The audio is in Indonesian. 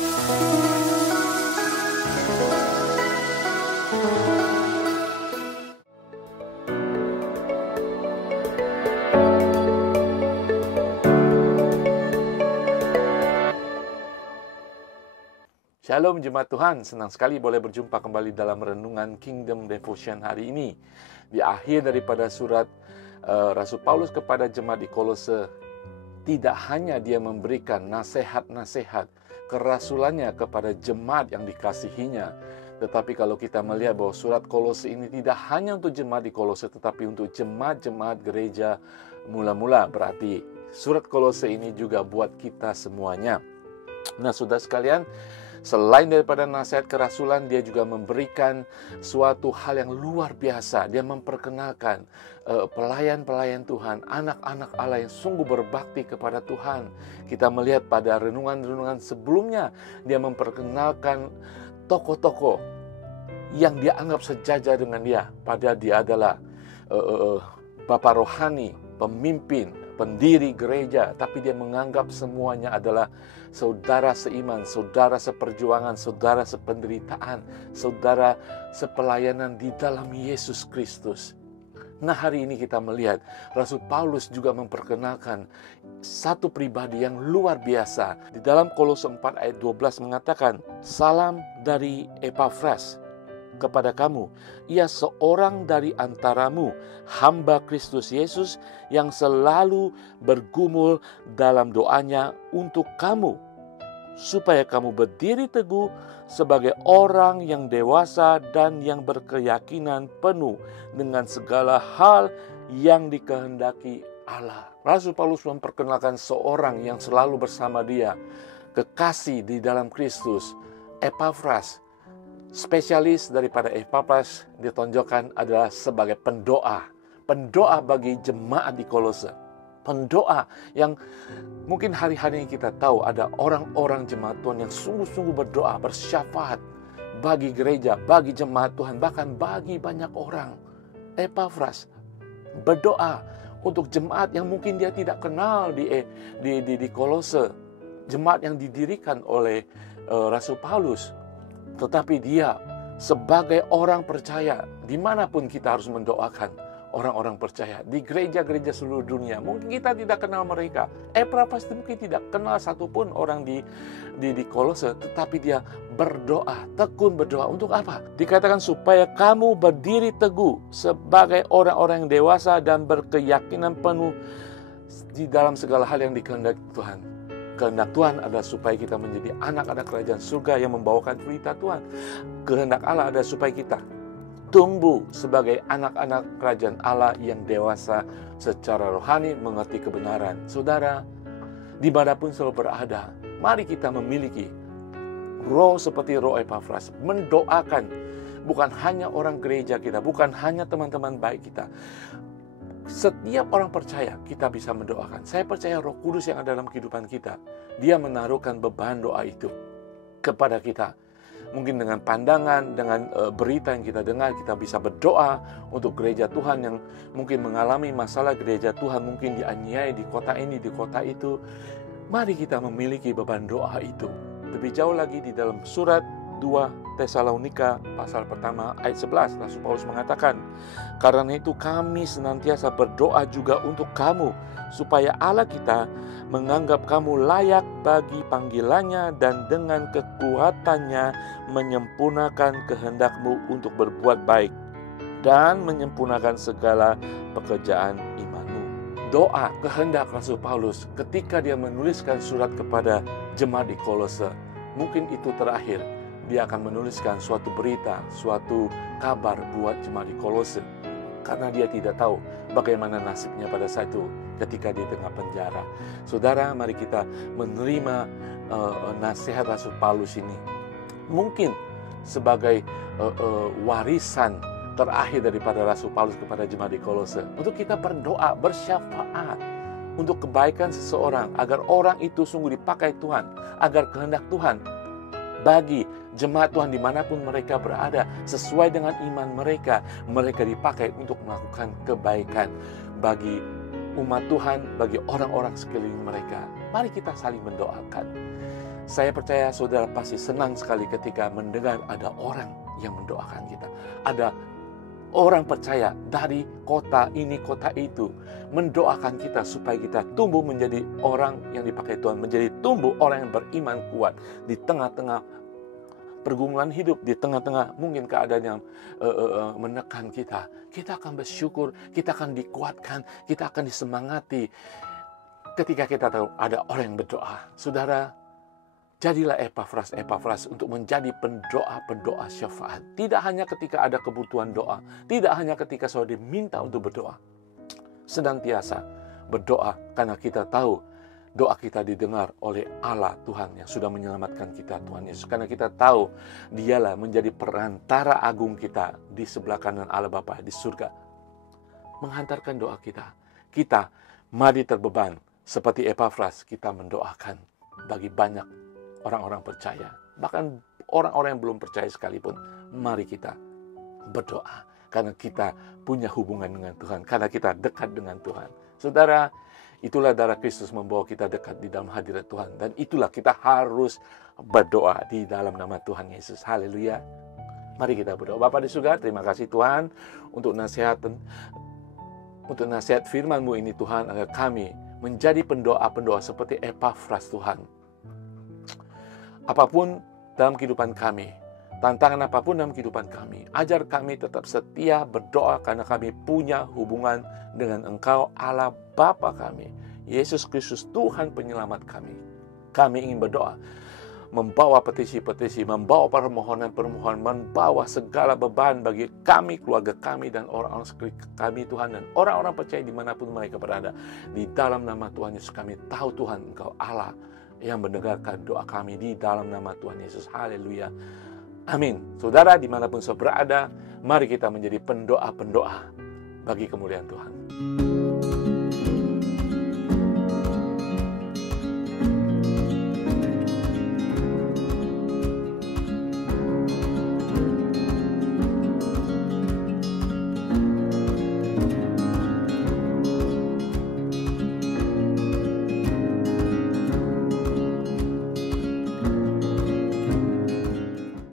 Shalom Jemaat Tuhan, senang sekali boleh berjumpa kembali dalam renungan Kingdom Devotion hari ini. Di akhir daripada surat Rasul Paulus kepada jemaat di Kolose, tidak hanya dia memberikan nasihat-nasihat kerasulannya kepada jemaat yang dikasihinya, tetapi kalau kita melihat bahwa surat Kolose ini tidak hanya untuk jemaat di Kolose, tetapi untuk jemaat-jemaat gereja mula-mula, berarti surat Kolose ini juga buat kita semuanya. Nah, saudara sekalian, selain daripada nasihat kerasulan, dia juga memberikan suatu hal yang luar biasa. Dia memperkenalkan pelayan-pelayan Tuhan, anak-anak Allah yang sungguh berbakti kepada Tuhan. Kita melihat pada renungan-renungan sebelumnya, dia memperkenalkan tokoh-tokoh yang dia anggap sejajar dengan dia. Padahal dia adalah Bapak rohani, pemimpin, pendiri gereja, tapi dia menganggap semuanya adalah saudara seiman, saudara seperjuangan, saudara sependeritaan, saudara sepelayanan di dalam Yesus Kristus. Nah, hari ini kita melihat Rasul Paulus juga memperkenalkan satu pribadi yang luar biasa. Di dalam Kolose 4 ayat 12 mengatakan, "Salam dari Epafras kepada kamu. Ia seorang dari antaramu, hamba Kristus Yesus yang selalu bergumul dalam doanya untuk kamu, supaya kamu berdiri teguh sebagai orang yang dewasa dan yang berkeyakinan penuh dengan segala hal yang dikehendaki Allah." Rasul Paulus memperkenalkan seorang yang selalu bersama dia, kekasih di dalam Kristus, Epafras. Spesialis daripada Epafras ditonjolkan adalah sebagai pendoa bagi jemaat di Kolose. Pendoa yang mungkin hari-hari ini kita tahu ada orang-orang jemaat Tuhan yang sungguh-sungguh berdoa, bersyafaat bagi gereja, bagi jemaat Tuhan, bahkan bagi banyak orang. Epafras berdoa untuk jemaat yang mungkin dia tidak kenal di Kolose, jemaat yang didirikan oleh Rasul Paulus. Tetapi dia sebagai orang percaya, dimanapun kita harus mendoakan orang-orang percaya. Di gereja-gereja seluruh dunia, mungkin kita tidak kenal mereka. Epafras mungkin tidak kenal satupun orang di Kolose, tetapi dia berdoa, tekun berdoa. Untuk apa? Dikatakan supaya kamu berdiri teguh sebagai orang-orang yang dewasa dan berkeyakinan penuh di dalam segala hal yang dikehendaki Tuhan. Kehendak Tuhan adalah supaya kita menjadi anak-anak kerajaan surga yang membawakan berita Tuhan. Kehendak Allah adalah supaya kita tumbuh sebagai anak-anak kerajaan Allah yang dewasa secara rohani, mengerti kebenaran. Saudara, dimanapun selalu berada, mari kita memiliki roh seperti roh Epafras, mendoakan bukan hanya orang gereja kita, bukan hanya teman-teman baik kita. Setiap orang percaya kita bisa mendoakan. Saya percaya Roh Kudus yang ada dalam kehidupan kita, dia menaruhkan beban doa itu kepada kita. Mungkin dengan pandangan, dengan berita yang kita dengar, kita bisa berdoa untuk gereja Tuhan yang mungkin mengalami masalah. Gereja Tuhan mungkin dianiaya di kota ini, di kota itu. Mari kita memiliki beban doa itu. Lebih jauh lagi di dalam surat 2 Tesalonika pasal pertama ayat 11, Rasul Paulus mengatakan, "Karena itu kami senantiasa berdoa juga untuk kamu, supaya Allah kita menganggap kamu layak bagi panggilannya dan dengan kekuatannya menyempurnakan kehendakmu untuk berbuat baik dan menyempurnakan segala pekerjaan imanmu." Doa kehendak Rasul Paulus ketika dia menuliskan surat kepada jemaat di Kolose, mungkin itu terakhir dia akan menuliskan suatu berita, suatu kabar buat jemaat di Kolose. Karena dia tidak tahu bagaimana nasibnya pada saat itu ketika di tengah penjara. Saudara, mari kita menerima nasihat Rasul Paulus ini. Mungkin sebagai warisan terakhir daripada Rasul Paulus kepada jemaat di Kolose. Untuk kita berdoa, bersyafaat untuk kebaikan seseorang, agar orang itu sungguh dipakai Tuhan, agar kehendak Tuhan bagi jemaat Tuhan dimanapun mereka berada, sesuai dengan iman mereka, mereka dipakai untuk melakukan kebaikan bagi umat Tuhan, bagi orang-orang sekeliling mereka. Mari kita saling mendoakan. Saya percaya saudara pasti senang sekali ketika mendengar ada orang yang mendoakan kita. Ada orang percaya dari kota ini, kota itu, mendoakan kita supaya kita tumbuh menjadi orang yang dipakai Tuhan, menjadi tumbuh orang yang beriman kuat di tengah-tengah pergumulan hidup, di tengah-tengah mungkin keadaan yang menekan kita. Kita akan bersyukur, kita akan dikuatkan, kita akan disemangati ketika kita tahu ada orang yang berdoa. Saudara, jadilah Epafras untuk menjadi pendoa-pendoa syafaat. Tidak hanya ketika ada kebutuhan doa, tidak hanya ketika saudara diminta untuk berdoa. Senantiasa berdoa karena kita tahu doa kita didengar oleh Allah Tuhan yang sudah menyelamatkan kita, Tuhan Yesus. Karena kita tahu Dialah menjadi perantara agung kita di sebelah kanan Allah Bapa di surga. Menghantarkan doa kita. Kita mari terbeban seperti Epafras, kita mendoakan bagi banyak orang-orang percaya, bahkan orang-orang yang belum percaya sekalipun. Mari kita berdoa karena kita punya hubungan dengan Tuhan, karena kita dekat dengan Tuhan. Saudara, itulah darah Kristus membawa kita dekat di dalam hadirat Tuhan, dan itulah kita harus berdoa di dalam nama Tuhan Yesus. Haleluya. Mari kita berdoa. Bapa di surga, terima kasih Tuhan untuk nasihat firman-Mu ini Tuhan, agar kami menjadi pendoa-pendoa seperti Epafras Tuhan. Apapun dalam kehidupan kami, tantangan apapun dalam kehidupan kami, ajar kami tetap setia berdoa karena kami punya hubungan dengan Engkau, Allah Bapa kami, Yesus Kristus Tuhan penyelamat kami. Kami ingin berdoa, membawa petisi-petisi, membawa permohonan-permohonan, membawa segala beban bagi kami, keluarga kami, dan orang-orang sekitar kami Tuhan, dan orang-orang percaya dimanapun mereka berada. Di dalam nama Tuhan Yesus kami tahu Tuhan Engkau Allah yang mendengarkan doa kami di dalam nama Tuhan Yesus. Haleluya. Amin. Saudara, dimanapun saudara berada, mari kita menjadi pendoa-pendoa bagi kemuliaan Tuhan.